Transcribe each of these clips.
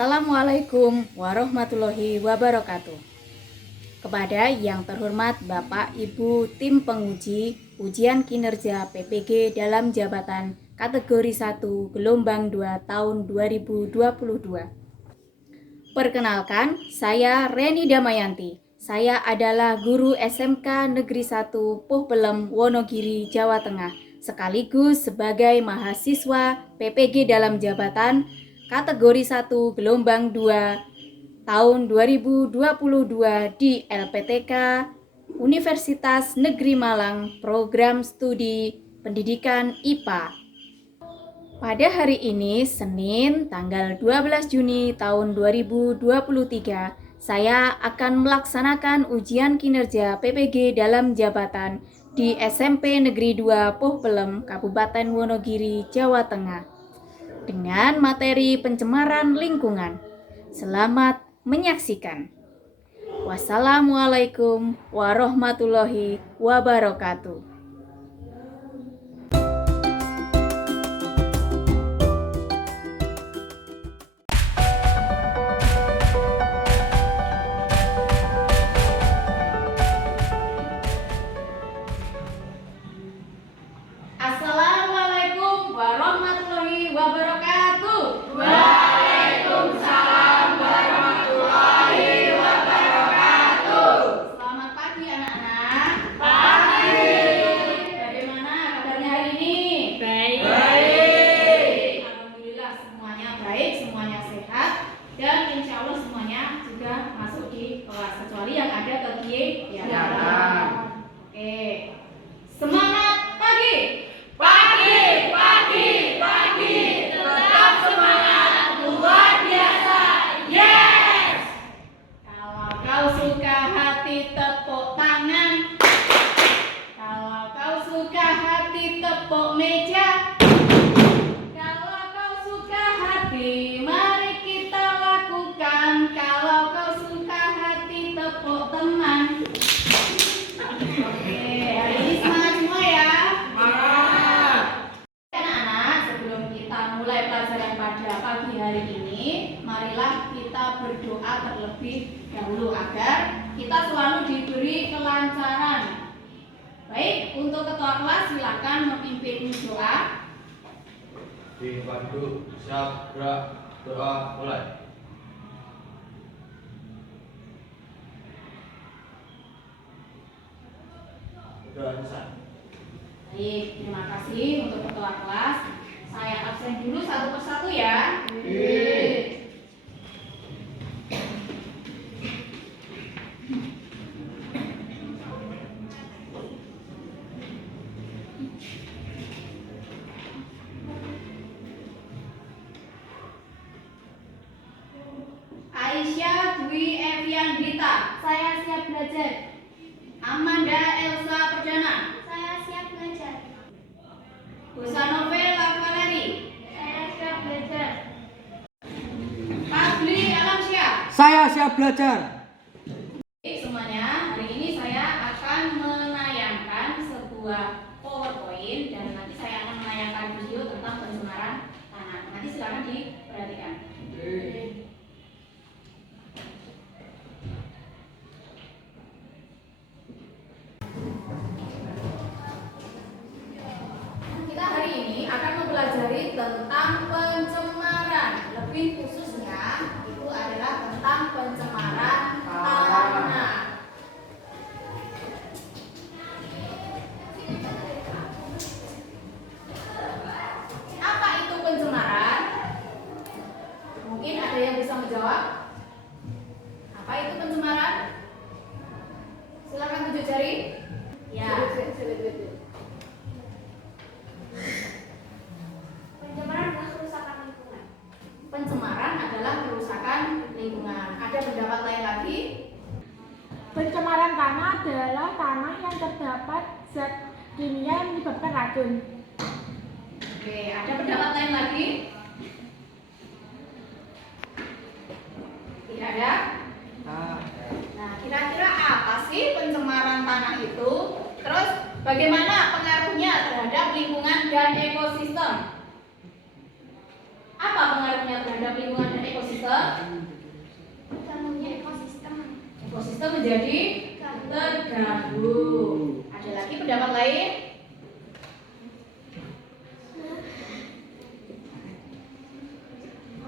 Assalamualaikum warahmatullahi wabarakatuh. Kepada yang terhormat Bapak Ibu tim penguji ujian kinerja PPG dalam jabatan kategori 1 gelombang 2 tahun 2022. Perkenalkan, saya Reni Damayanti. Saya adalah guru SMK Negeri 1 Puh Pelem, Wonogiri, Jawa Tengah, sekaligus sebagai mahasiswa PPG dalam jabatan kategori 1 gelombang 2 tahun 2022 di LPTK Universitas Negeri Malang, program studi pendidikan IPA. Pada hari ini, Senin, tanggal 12 Juni tahun 2023, saya akan melaksanakan ujian kinerja PPG dalam jabatan di SMP Negeri 2 Puh Pelem, Kabupaten Wonogiri, Jawa Tengah, dengan materi pencemaran lingkungan. Selamat menyaksikan. Wassalamualaikum warahmatullahi wabarakatuh. Assalamualaikum warahmatullahi wabarakatuh. Waalaikumsalam warahmatullahi wabarakatuh. Selamat pagi anak-anak. Pagi. Bagaimana kabarnya hari ini? Baik. Alhamdulillah semuanya baik, semuanya sehat, dan insya Allah semuanya juga masuk di kelas, kecuali yang ada kegiatan. Oke. Semangat pagi. Pagi, tetap semangat, luar biasa, yes! Kalau kau suka hati tepuk tangan. Kalau kau suka hati tepuk meja. Kalau kau suka hati, mari kita lakukan. Kalau kau suka hati tepuk teman. Oke, hari ini semangat semua ya. Anak-anak, sebelum kita mulai pelajaran pada pagi hari ini, marilah kita berdoa terlebih dahulu agar kita selalu diberi kelancaran. Baik, untuk ketua kelas silakan memimpin doa. Dipandu, siap, gerak, doa, mulai. Doa besar. Baik, terima kasih untuk ketua kelas. Saya absen dulu satu persatu ya. Aisyah Dwi Evian Dita, saya siap belajar. Amanda Elsa Perdana, Saya siap belajar. Busa Novel Valeri, Saya siap belajar. Fadli Alamsyah. Saya siap belajar. Oke, semuanya, hari ini saya akan menayangkan sebuah PowerPoint dan nanti saya akan menayangkan video tentang pencemaran tanah. Nanti silakan diperhatikan. Kita hari ini akan mempelajari tentang pencemaran. Lebih khususnya itu adalah tentang pencemaran tanah. Apa itu pencemaran? Mungkin ada yang bisa menjawab. Apa itu pencemaran? Silakan tunjuk jari. Ya. Pencemaran adalah kerusakan lingkungan. Pencemaran adalah kerusakan lingkungan. Ada pendapat lain lagi? Pencemaran tanah adalah tanah yang terdapat zat kimia yang menyebabkan racun. Oke, ada pendapat lain lagi? Tidak ada? Nah, kira-kira apa sih pencemaran tanah itu? Terus bagaimana pengaruhnya terhadap lingkungan dan ekosistem? Apa pengaruhnya terhadap lingkungan dan ekosistem? Ganggunya ekosistem. Ekosistem menjadi terganggu. Ada lagi pendapat lain?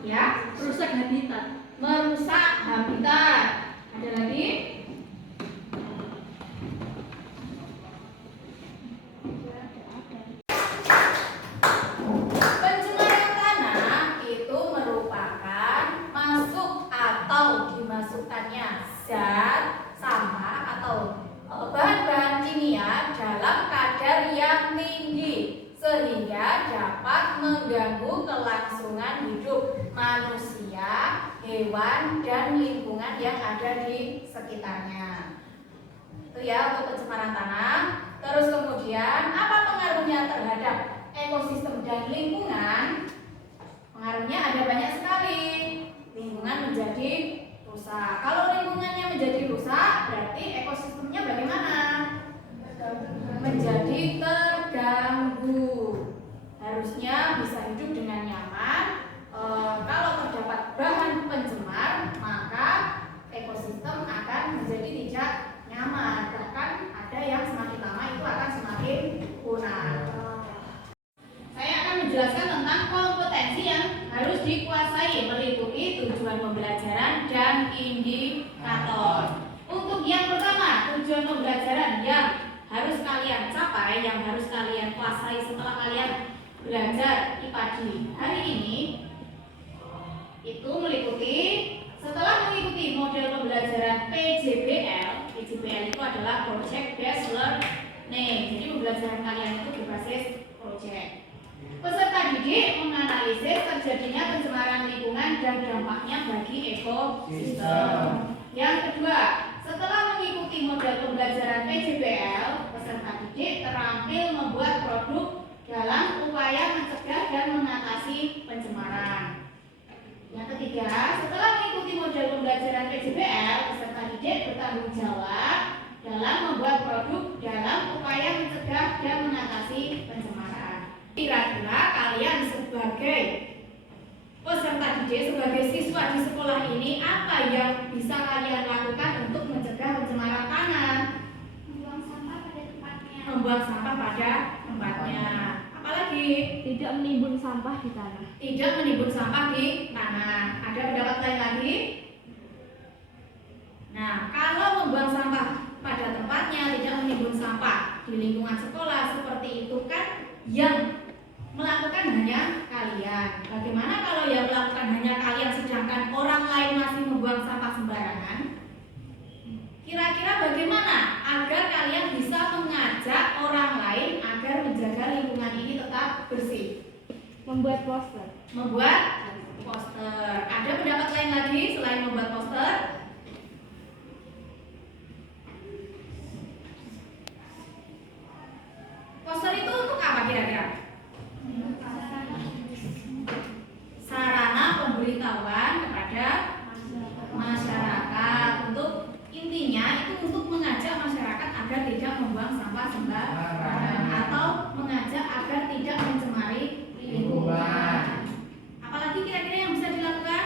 Ya, Rusak habitat. merusak habitat. Ada lagi? Pencemaran tanah itu merupakan masuk atau dimasukkannya zat, sampah atau bahan-bahan kimia dalam kadar yang tinggi sehingga dapat mengganggu kelangsungan hidup manusia, hewan, dan lingkungan yang ada di sekitarnya. Itu ya untuk pencemaran tanah. Terus kemudian apa pengaruhnya terhadap ekosistem dan lingkungan? Pengaruhnya ada banyak sekali. Lingkungan menjadi rusak. Kalau lingkungannya menjadi rusak, berarti ekosistemnya bagaimana? Menjadi terganggu. Harusnya bisa hidup dengan nyaman. Kalau terdapat bahan pencemar, maka ekosistem akan menjadi tidak nyaman. Bahkan ada yang semakin lama itu akan semakin punah. Saya akan menjelaskan tentang kompetensi yang harus dikuasai meliputi tujuan pembelajaran dan indikator. Untuk yang pertama, tujuan pembelajaran yang harus kalian capai, yang harus kalian kuasai setelah kalian belajar IPA di hari ini, itu meliputi setelah mengikuti model pembelajaran PJBL. PJBL itu adalah Project Based Learning. Jadi pembelajaran kalian itu berbasis project. Peserta didik menganalisis terjadinya pencemaran lingkungan dan dampaknya bagi ekosistem. Yang kedua, setelah mengikuti model pembelajaran PJBL, peserta didik terampil membuat produk dalam upaya mencegah dan mengatasi pencemaran. Yang ketiga, setelah mengikuti model pembelajaran PJBL, peserta didik bertanggung jawab dalam membuat produk dalam upaya mencegah dan mengatasi pencemaran. Kira-kira kalian sebagai peserta didik, sebagai siswa di sekolah ini, apa yang bisa kalian lakukan untuk mencegah pencemaran tanah? Membuang sampah pada tempatnya. Membuang sampah pada tempatnya. Apalagi? Tidak menimbun sampah di tanah. Tidak menimbun sampah di tanah. Ada pendapat lain lagi? Nah, kalau membuang sampah pada tempatnya, tidak menimbun sampah di lingkungan sekolah seperti itu kan yang melakukan hanya kalian. Bagaimana kalau yang melakukan hanya kalian sedangkan orang lain masih membuang sampah sembarangan? Kira-kira bagaimana agar kalian bisa mengajak orang lain agar menjaga lingkungan ini tetap bersih? Membuat poster. Membuat poster. Ada pendapat lain lagi selain membuat poster? Poster itu untuk apa kira-kira? Sarana pemberitahuan kepada masyarakat. Untuk intinya itu untuk mengajak masyarakat agar tidak membuang sampah sembarangan atau mengajak agar tidak mencemari lingkungan. Apalagi kira-kira yang bisa dilakukan?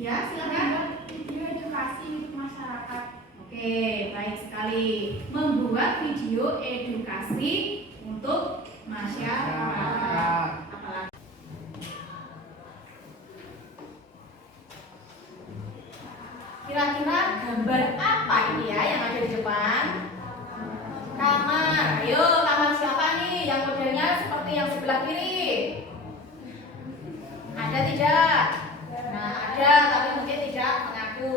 Ya, silakan. Video edukasi untuk masyarakat. Oke, baik sekali. Membuat video edukasi untuk masyarakat. Apalagi? Kira-kira gambar apa ini ya yang ada di depan? Kamar. Ayo, kamar siapa nih yang modelnya seperti yang sebelah kiri? Ada tidak? Nah, ada tapi mungkin tidak mengaku.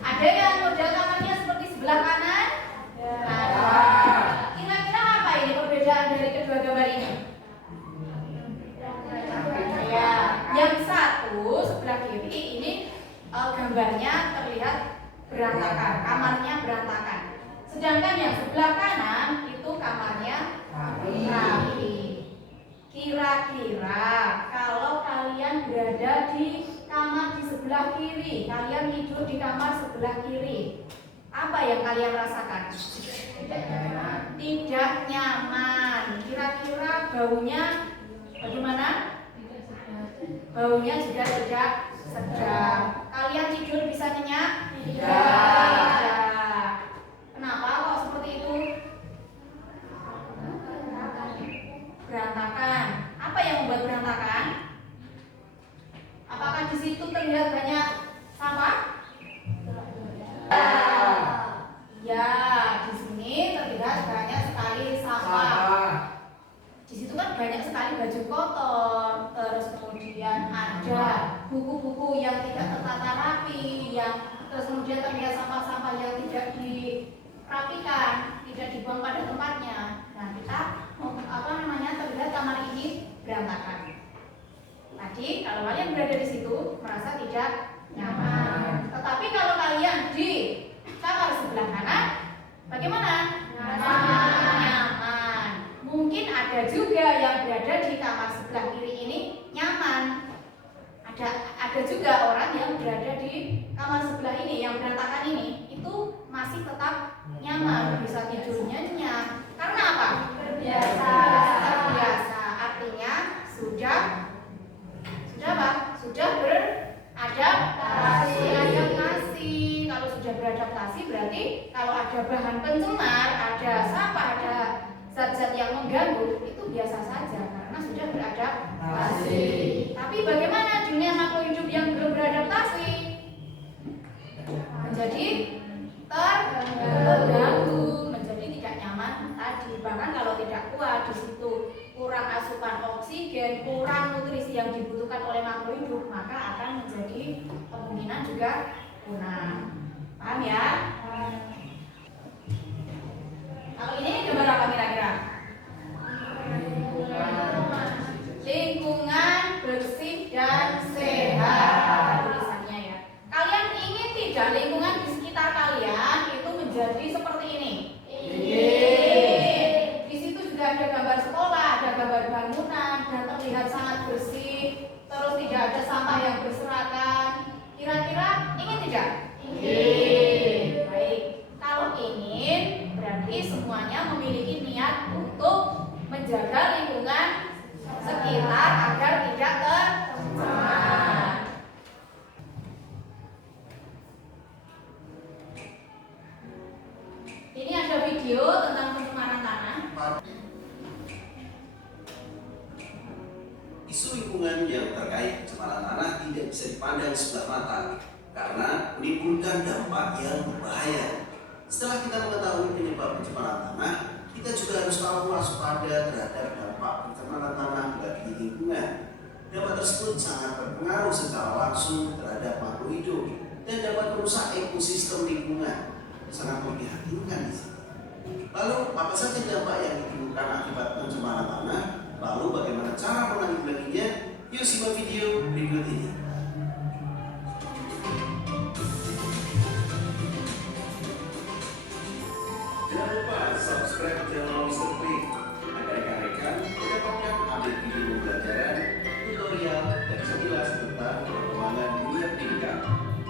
Ada yang model kamarnya seperti sebelah kanan? Ada. Kira-kira apa ini perbedaan dari kedua gambar ini? Ya, yang satu sebelah kiri ini gambarnya terlihat berantakan, kamarnya berantakan. Sedangkan yang sebelah kanan itu kamarnya rapi. Kira-kira kalau kalian berada di kamar di sebelah kiri, kalian tidur di kamar sebelah kiri, apa yang kalian rasakan? Tidak nyaman. Kira-kira baunya bagaimana? Baunya juga tidak sedang. Kalian tidur bisa nyenyak? Tidak. Tidak. Kenapa kok seperti itu? Berantakan. Apa yang membuat berantakan? Apakah di situ terlihat banyak sampah? Ya, di sini terlihat banyak sekali sampah. Di situ kan banyak sekali baju kotor, terus kemudian ada buku-buku yang tidak tertata rapi, terus kemudian terlihat sampah-sampah yang tidak dirapikan, tidak dibuang pada tempatnya. Nah, kita terlihat kamar ini berantakan. Tadi kalau kalian berada di situ merasa tidak nyaman. Tetapi kalau kalian di kamar sebelah kanan, bagaimana? Nyaman. Mungkin ada juga yang berada di kamar sebelah kiri ini nyaman. Ada juga orang yang berada di kamar sebelah ini yang berantakan ini itu masih tetap nyaman, bisa tidur nyenyak. Karena apa? Terbiasa. Artinya sudah apa? Sudah beradaptasi. Kalau sudah beradaptasi berarti kalau ada bahan pencemar, ada sampah, ada zat-zat yang mengganggu, itu biasa saja karena sudah beradaptasi. Tapi bagaimana dunia makhluk hidup yang belum beradaptasi? Menjadi terganggu, menjadi tidak nyaman tadi. Bahkan kalau tidak kuat di situ kurang asupan oksigen, kurang nutrisi yang dibutuhkan oleh makhluk hidup, maka akan menjadi kemungkinan juga punah. Paham ya? Kalau ini gambar apa kira-kira? Lingkungan bersih dan sehat tulisannya ya. Kalian ingin tidak lingkungan di sekitar kalian itu menjadi seperti ini? Ingin. Di situ juga ada gambar sekolah, ada gambar bangunan dan terlihat sangat bersih. Terus tidak ada sampah yang berserakan. Kira-kira ingin tidak? Ingin. Baik. Kalau ingin berarti semuanya memiliki niat untuk menjaga lingkungan sekitar agar tidak tercemar. Ini ada video tentang pencemaran tanah. Isu lingkungan yang terkait pencemaran tanah tidak bisa dipandang sebelah mata karena menimbulkan dampak yang berbahaya. Setelah kita mengetahui penyebab pencemaran tanah, kita juga harus tahu waspada terhadap dampak pencemaran tanah bagi lingkungan. Dampak tersebut sangat berpengaruh secara langsung terhadap makhluk hidup dan dapat merusak ekosistem lingkungan. Sangat memprihatinkan di sini. Lalu apa saja dampak yang ditimbulkan akibat pencemaran tanah? Lalu bagaimana cara menanggulanginya? Yuk simak video berikut ini. Jangan lupa subscribe channel Mr. Quick agar rekan-rekan mendapatkan update video pembelajaran, tutorial, dan sekilas tentang perkembangan dunia pendidikan.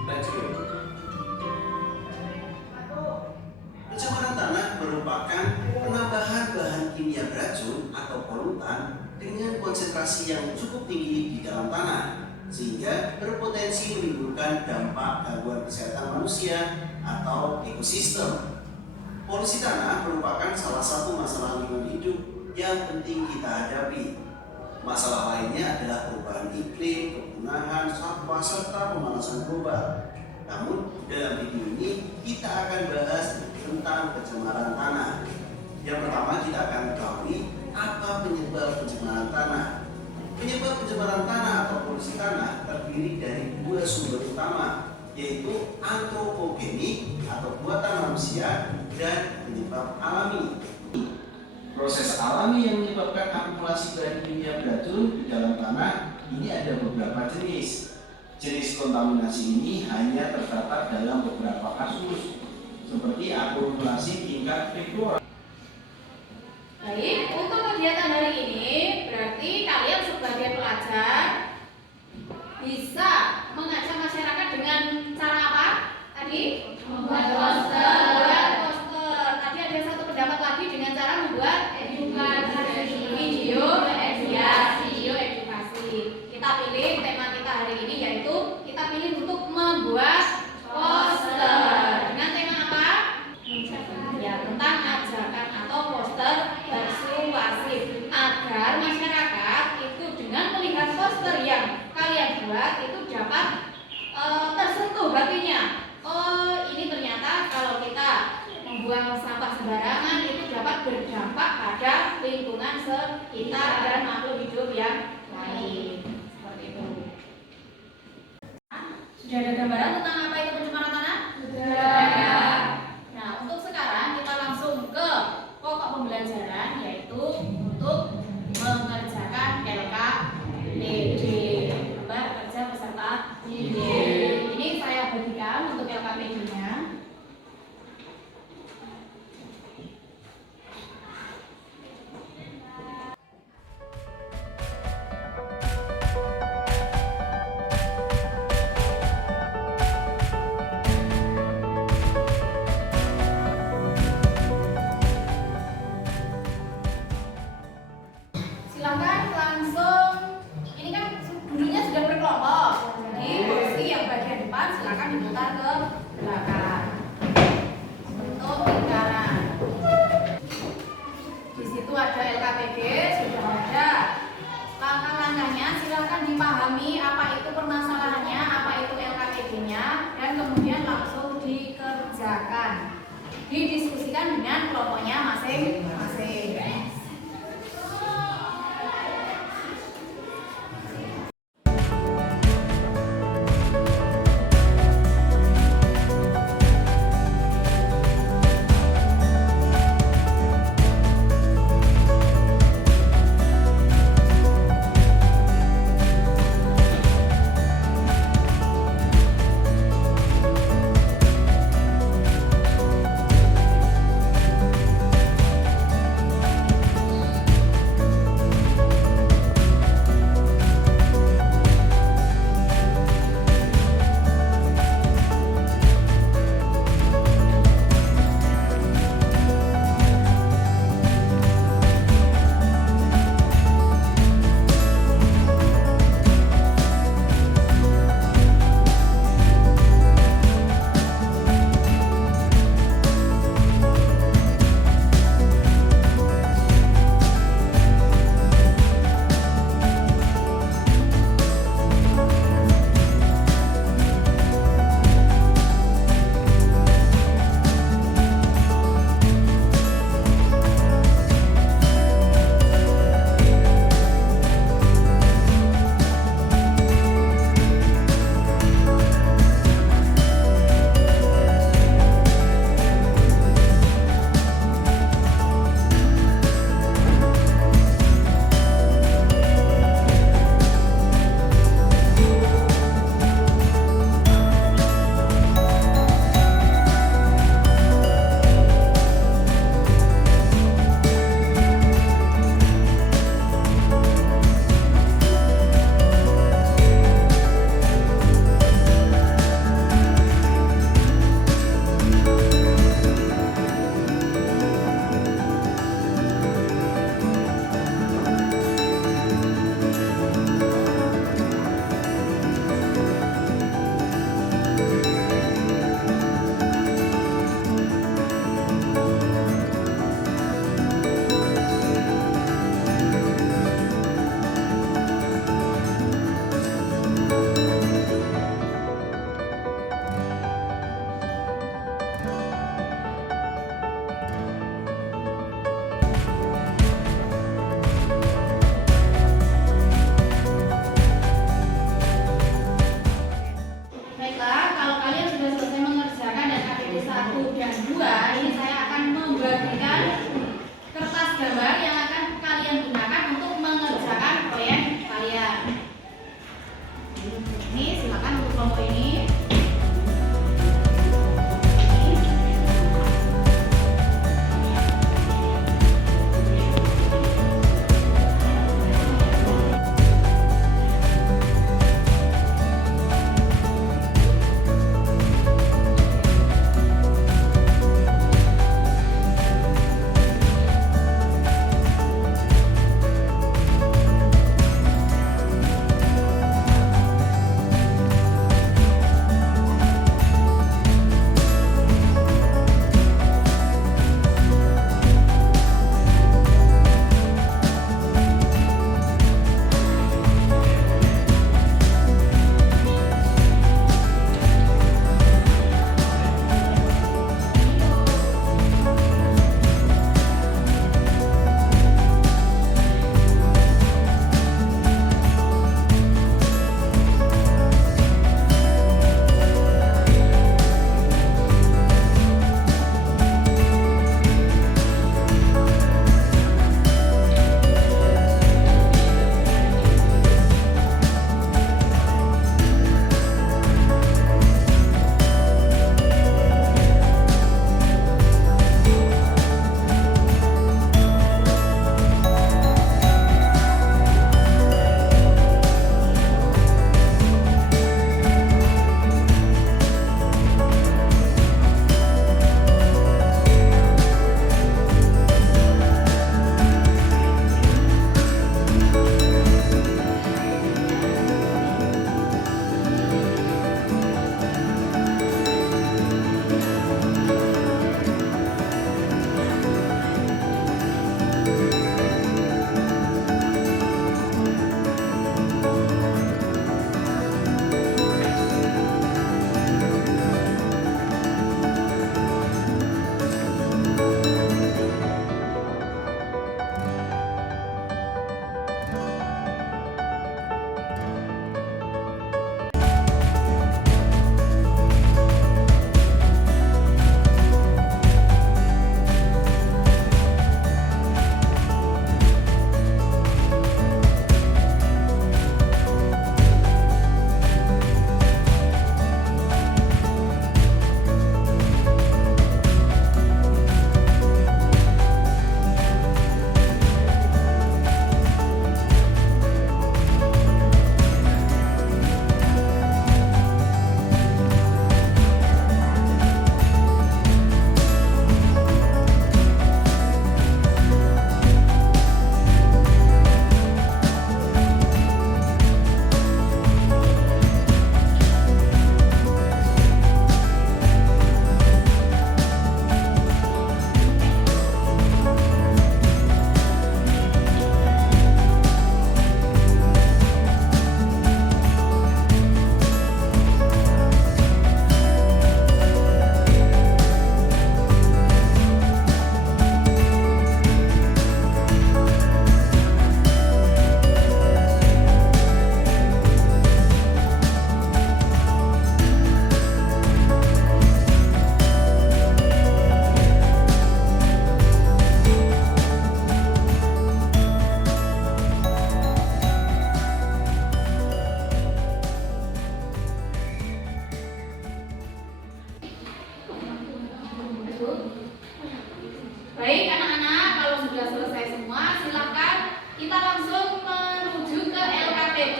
Let's go! Pencemaran tanah merupakan penambahan bahan kimia beracun atau polutan dengan konsentrasi yang cukup tinggi di dalam tanah, sehingga berpotensi menimbulkan dampak gangguan kesehatan manusia atau ekosistem. Polusi tanah merupakan salah satu masalah lingkungan hidup yang penting kita hadapi. Masalah lainnya adalah perubahan iklim, kepunahan satwa, serta pemanasan global. Namun, dalam video ini kita akan bahas tentang pencemaran tanah. Yang pertama kita akan ketahui apa penyebab pencemaran tanah. Penyebab pencemaran tanah atau polusi tanah terdiri dari dua sumber utama, yaitu antropogenik atau buatan manusia dan penyebab alami. Proses alami yang menyebabkan akumulasi bahan kimia beracun di dalam tanah ini ada beberapa jenis. Jenis kontaminasi ini hanya terdapat dalam beberapa kasus, seperti akumulasi tingkat periklorat. Baik, untuk kegiatan hari ini berarti kalian sebagai pelajar bisa mengajak masyarakat dengan cara apa? Tadi membuat poster. Tadi ada satu pendapat lagi dengan cara membuat video edukasi. Kita pilih tema kita hari ini yaitu kita berdampak pada lingkungan sekitar dan makhluk hidup yang lain. Seperti itu. Sudah ada gambaran tentang apa itu pencemaran tanah? Sudah. Nah, untuk sekarang kita langsung ke pokok pembelajaran, yaitu untuk mengerjakan LKPD. Gambar kerja peserta didik. Ini saya bagikan untuk LKPD-nya.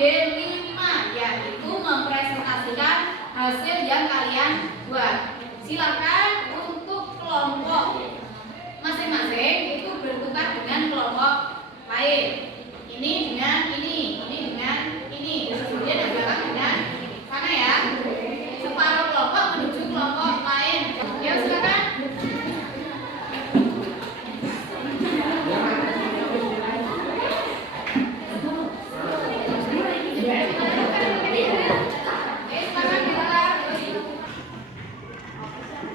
D5, yaitu mempresentasikan hasil yang kalian buat. Silakan untuk kelompok masing-masing itu bertukar dengan kelompok lain. Ini dengan ini dengan ini. Kemudian yang belakang dengan sana ya. Separuh kelompok menuju kelompok lain. Ya, silakan.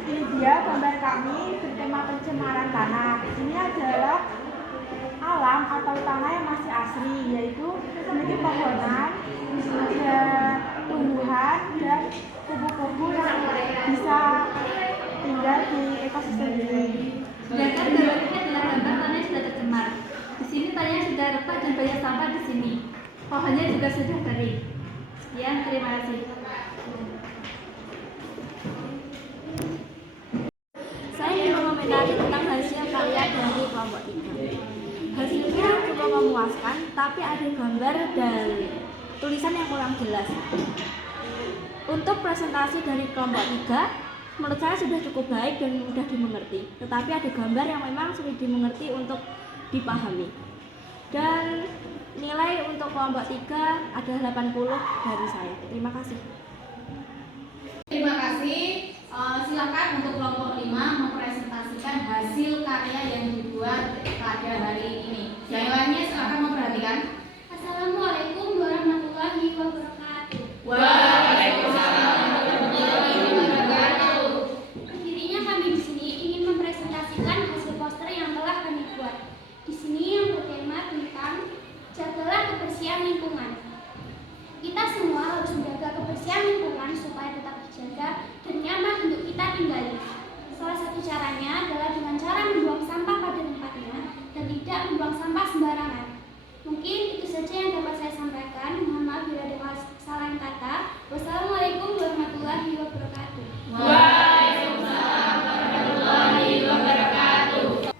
Ini dia gambar kami bertema pencemaran tanah. Ini adalah alam atau tanah yang masih asli, yaitu memiliki pohonan, ada tumbuhan dan kubu-kubu yang bisa tinggal di ekosistem ini. Sedangkan gambar ini adalah gambar tanah yang sudah tercemar. Di sini tanahnya sudah retak dan banyak sampah di sini. Pohonnya juga sudah kering. Sekian, terima kasih. Saya ingin mengomentari tentang hasil karya dari kelompok 3. Hasilnya cukup memuaskan, tapi ada gambar dan tulisan yang kurang jelas. Untuk presentasi dari kelompok 3, menurut saya sudah cukup baik dan mudah dimengerti. Tetapi ada gambar yang memang sulit dimengerti untuk dipahami. Dan nilai untuk kelompok 3 adalah 80 dari saya. Terima kasih. Terima kasih. Silakan untuk kelompok 5 mempresentasikan hasil karya yang dibuat pada hari ini. Yang lainnya silakan memperhatikan. Assalamualaikum warahmatullahi wabarakatuh. Waalaikumsalam warahmatullahi wabarakatuh. Berdirinya kami di sini ingin mempresentasikan hasil poster yang telah kami buat. Di sini yang bertema tentang jagalah kebersihan lingkungan. Kita semua harus menjaga kebersihan lingkungan supaya tetap dijaga dan nyaman untuk kita tinggali. Salah satu caranya adalah dengan cara membuang sampah pada tempatnya dan tidak membuang sampah sembarangan. Mungkin itu saja yang dapat saya sampaikan. Mohon maaf bila ada kesalahan kata. Wassalamualaikum warahmatullahi wabarakatuh. Waalaikumsalam warahmatullahi wabarakatuh.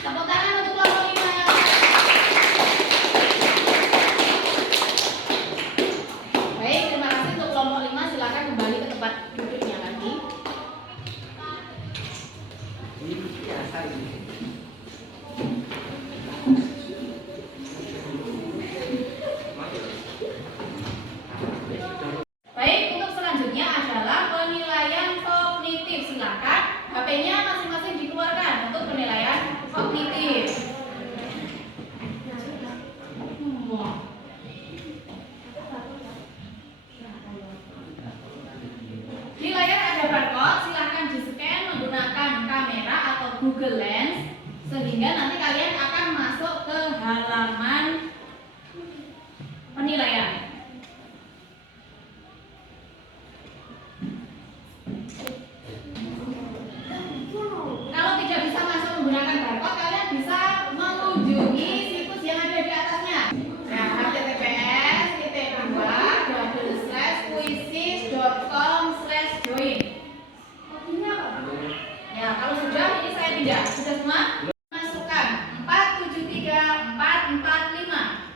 Tepuk tangan untuk kelompok 5. Baik, terima kasih untuk kelompok 5. Silakan kembali ke tempat duduknya lagi. Baik, untuk selanjutnya adalah penilaian kognitif. Silakan HP-nya masing-masing dikeluarkan untuk penilaian kognitif. Di layar ada barcode, silakan di-scan menggunakan kamera atau Google Lens sehingga nanti kalian akan masuk ke halaman penilaian. Kalau tidak bisa masuk menggunakan barcode, kalian bisa mengunjungi situs yang ada di atasnya. Nah, https://quizzes.com/join. Ya, kalau sudah ini saya pindah. Sudah semua? Masukkan 473445.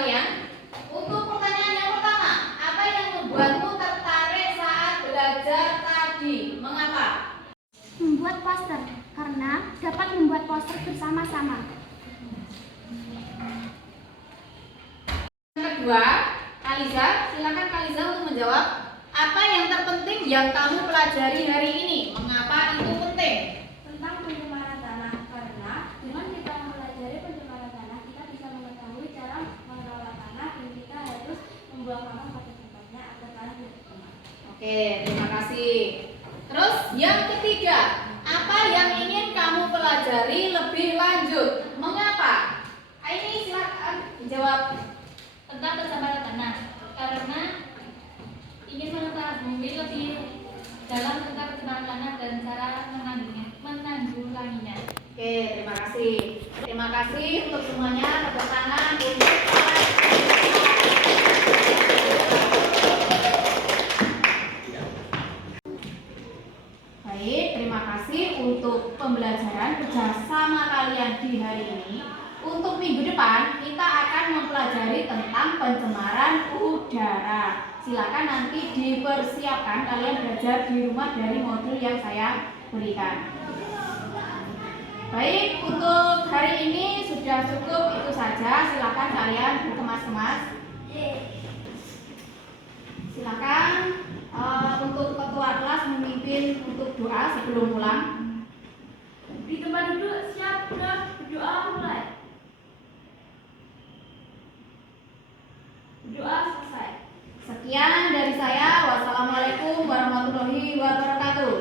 kalian? Untuk pertanyaan yang pertama, apa yang membuatmu tertarik saat belajar tadi? Mengapa? Membuat poster, karena dapat membuat poster bersama-sama. Yang kedua, Kaliza, silakan Kaliza untuk menjawab. Apa yang terpenting yang kamu pelajari hari ini? Mengapa itu penting? Tentang pencemaran tanah, karena dengan kita mempelajari pencemaran tanah, kita bisa mengetahui cara mengelola tanah dan kita harus membuang sampah pada tempatnya agar tanah tidak tercemar. Oke, terima kasih. Terus yang ketiga, apa yang ingin kamu pelajari lebih lanjut? Mengapa? Ini silakan dijawab. Tentang pencemaran tanah, karena ingin mengetahui lebih dalam tentang pencemaran tanah dan cara menanggulanginya. Oke, terima kasih. Terima kasih untuk semuanya. Tepuk tangan untuk Baik, terima kasih untuk pembelajaran bersama kalian di hari ini. Untuk minggu depan kita akan mempelajari tentang pencemaran udara. Silakan nanti dipersiapkan kalian belajar di rumah dari modul yang saya berikan. Baik, untuk hari ini sudah cukup itu saja. Silakan kalian berkemas-kemas. Silakan untuk ketua kelas memimpin untuk doa sebelum pulang. Di tempat duduk, siap, berdoa mulai. Doa selesai. Sekian dari saya. Wassalamualaikum warahmatullahi wabarakatuh.